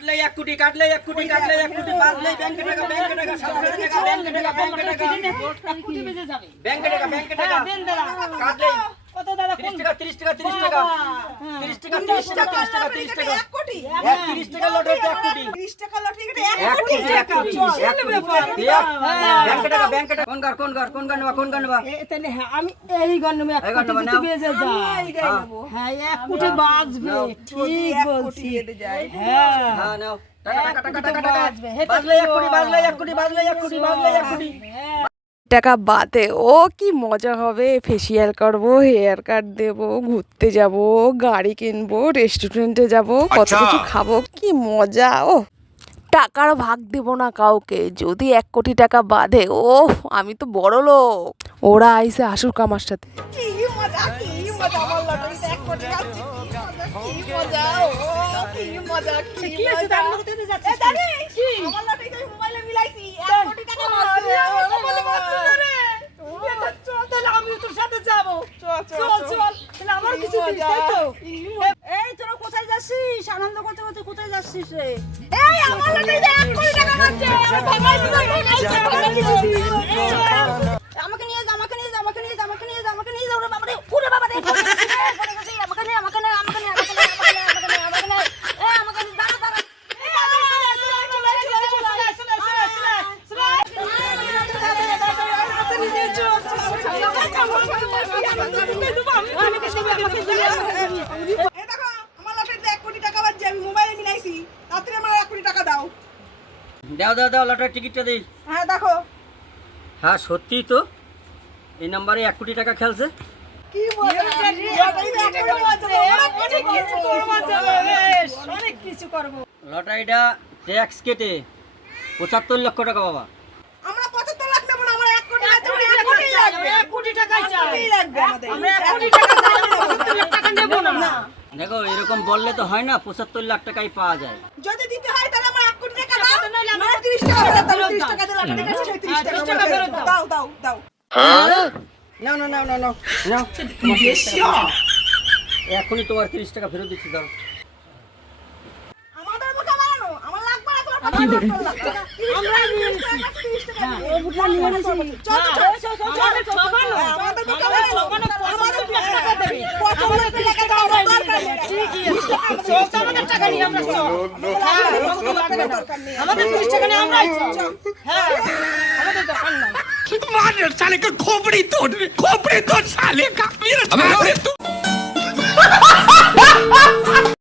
কাটলে 1 কোটি কাটলে 1 কোটি কাটলে 1 কোটি বাজলে ব্যাংকে টাকা সাধারণ টাকা ব্যাংকে টাকা কোটি বেজে যাবে ব্যাংকে টাকা দেন দাদা কাটলে কত দাদা 30 টাকা 30 টাকা 30 টাকা 30 টাকা 30 টাকা 30 টাকা 30 টাকা 1 কোটি 30 টাকা লটে 1 কোটি 30 টাকা লটারি কেটে 1 কোটি 1 কোটি ব্যাংকে টাকা কোন গান নেবা এতনে আমি এই গন্নমে 1 কোটি যদি বেজে যায় হ্যাঁ 1 কোটি বাজবে ঠিক বলছি হ্যাঁ নাও টাকা বাজলে 1 কোটি বাজলে 1 কোটি বাজলে 1 কোটি বাজলে 1 কোটি টাকা বাদে ও কি মজা হবে। ফেসিয়াল করব, হেয়ার কাট দেব, ঘুরতে যাব, গাড়ি কিনবো, রেস্টুরেন্টে যাব, কত কিছু খাবো, কি মজা। ও টাকার ভাগ দেব না কাউকে, যদি 1 কোটি টাকা বাদে ও আমি তো বড় লোক। ওরা আইসে আসুক আমার সাথে। কি মজা আমার লটারিতে 1 কোটি আছে কি মজা কি মজা কি আছে দাদা কোথায় যাচ্ছে দাদি কি আমার লটারিতে মোবাইলে মিলাইছি 1 কোটি টাকা বাজবে বলে বাজবে রে চল তাহলে আমি তোর সাথে যাব চল তাহলে আমার কিছু দিস তাই তো এই তোরা কোথায় যাচ্ছিস আনন্দ করতে করতে কোথায় যাচ্ছিস রে এই আমার লটারিতে 1 কোটি টাকা বাজছে আমাকে নিয়ে যা ওরে বাবা রে পুরো বাবা রে আমাকে নিয়ে দাও লটারির টিকিটটা দেই। হ্যাঁ দেখো হ্যাঁ সত্যি তো এই নম্বরে 1 কোটি টাকা খেলছে। কি মজা লটারিতে 1 কোটি বাজছে অনেক কিছু করব লটারিটা ট্যাক্স কেটে 75 লক্ষ টাকা বাবা। আমরা 75 লাখ নেব না, আমরা 1 কোটি আছে, 1 কোটি লাগবে, 1 কোটি টাকাই চাই কোটি লাগবে আমাদের। আমরা 1 কোটি টাকা চাই 75 লাখ টাকা নেব না দেখো এরকম বললে তো হয় না, 75 লাখ টাকাই পাওয়া যায়। যদি দিতে হয় তাহলে আমরা 1 কোটি টাকা দাও, আমরা 30 টাকা ফেরত দাও, 30 টাকা দিয়ে লটারি কাটছে, 30 টাকা ফেরত দাও দাও নাও এখনই তোমার 30 টাকা ফেরত দিচ্ছি। দাও আমাদের মুখে মারানো, আমার লাগবে না তোমার 75 লাখ টাকা, আমরা নিয়েছি 30 টাকা ও বুঝলা নিয়ে নিয়েছি চল আমাদের মুখে মারানো, আমাদের টাকা দেবে 75 টাকা দাও, দরকার নেই, ঠিকই আছে চল তো আমাদের টাকা নিয়ে আমরা চল আমাদের 30 টাকা নিয়ে আমরা চল হ্যাঁ আমাদের দরকার নাই मार साले का खोपड़ी तोड़ साले का